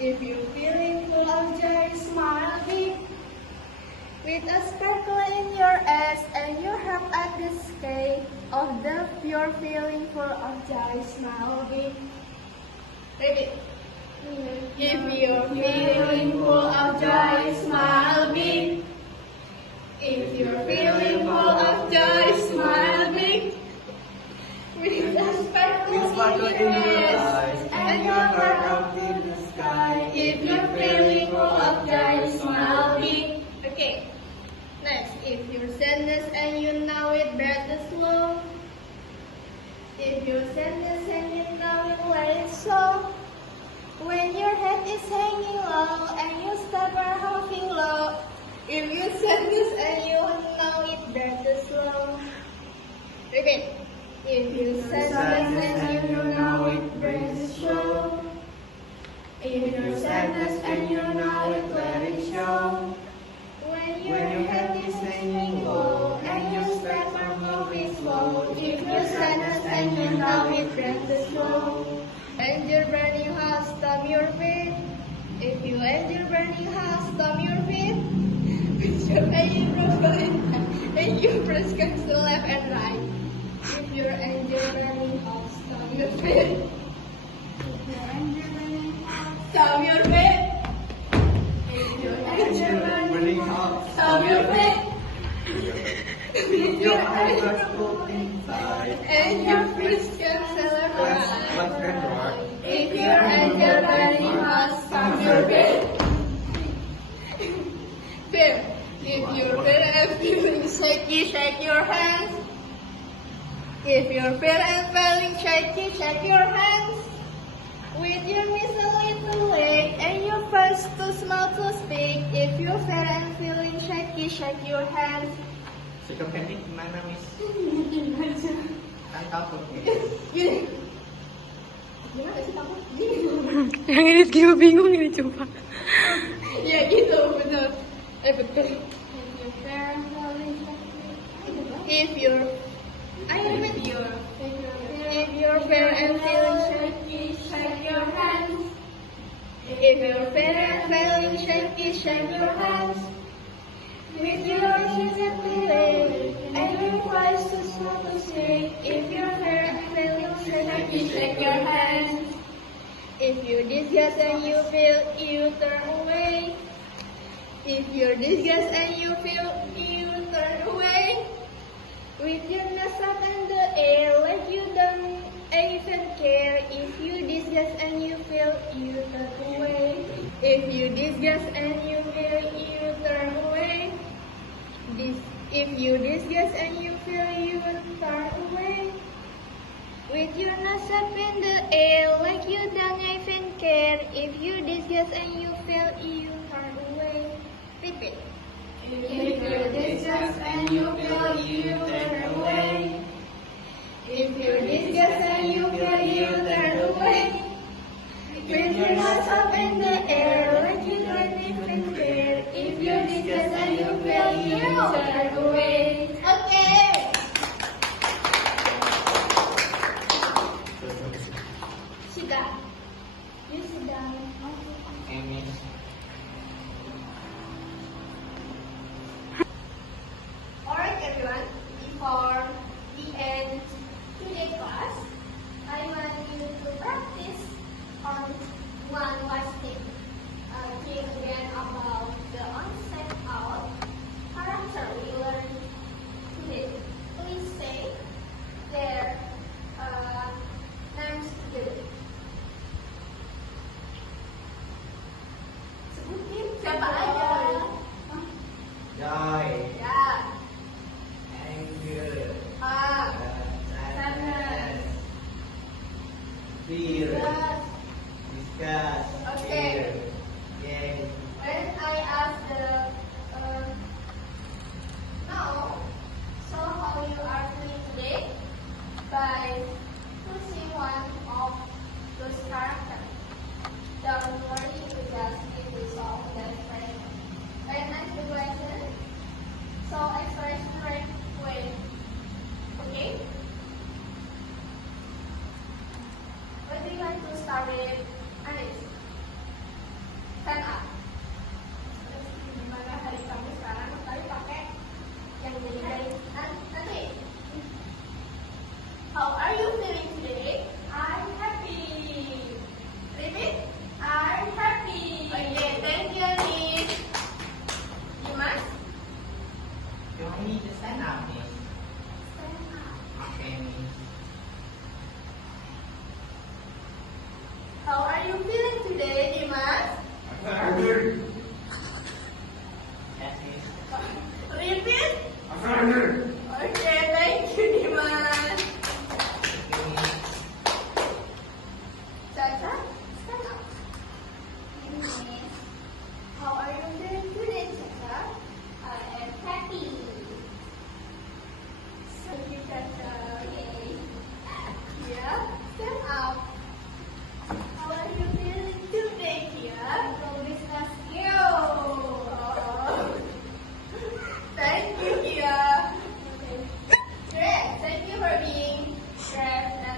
If you're feeling full of joy, smile big. With a sparkle in your eyes and your heart at the sky of the pure feeling full of joy, smile big. Repeat. If you're feeling full of joy, smile big. If you're feeling full of joy, smile big. With a sparkle in your eyes and your heart up in the sky. If you're feeling full of joy, smile big. Okay. Next, if you're sadness and you know it, better slow. If you're sadness and you know it, let it show. When your head is hanging low and you stop halfing low. If you're sadness and you know it, better slow. Repeat. If you're sadness and you know it, better show. If you're sadness and you know it, let it show. When your head is hanging low and your steps are moving slow. If you're sadness and you know it, better slow. And your burning heart, stomp your feet. If you and your burning heart, stomp your feet. With your and you press to left and right. If your and your burning heart, stomp your feet. If your and your burning heart, stomp your feet. If your and your burning heart, stomp your feet. If your eyes are full inside and your feet can celebrate. If your and your burning heart, stomp your feet. If you're feeling shaky, shake your hands. If you're feeling shaky, shake your hands. With your knees a little leg and your first to smile to speak. If you're feeling shaky, shake your hands. Sikap Candy gimana, Miss? Kan takut. Gini. Gimana sih takut? Yang ini juga bingung ini coba. Ya gitu, betul. Betul. If you're fair and feeling shaky, shake your hands. If you're fair and feeling shaky, shake your hands. With your hands at the leg and your voice to small to speak. If you're fair and feeling shaky, shake your hands. If you disgust and you feel, you turn away. If you're disgust and you feel, you turn away. With your nose up in the air like you don't even care. If you disgust and you feel, you turn away. If you disgust and you feel, you turn away. If you disgust and you feel, you turn away. With your nose up in the air like you don't even care. If you disgust and you feel, you turn away. Repeat. If you disgust and you feel, you turn away. If you disgust and you feel, you turn away. With your nose up in the air like you don't even care. If you disgust and you feel, you turn away. Okay. Sit down. You sit down. Okay, Miss. Alright everyone, before we end today's class, I want you to practice on one last thing.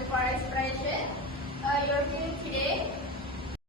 for expression. You're feeling today.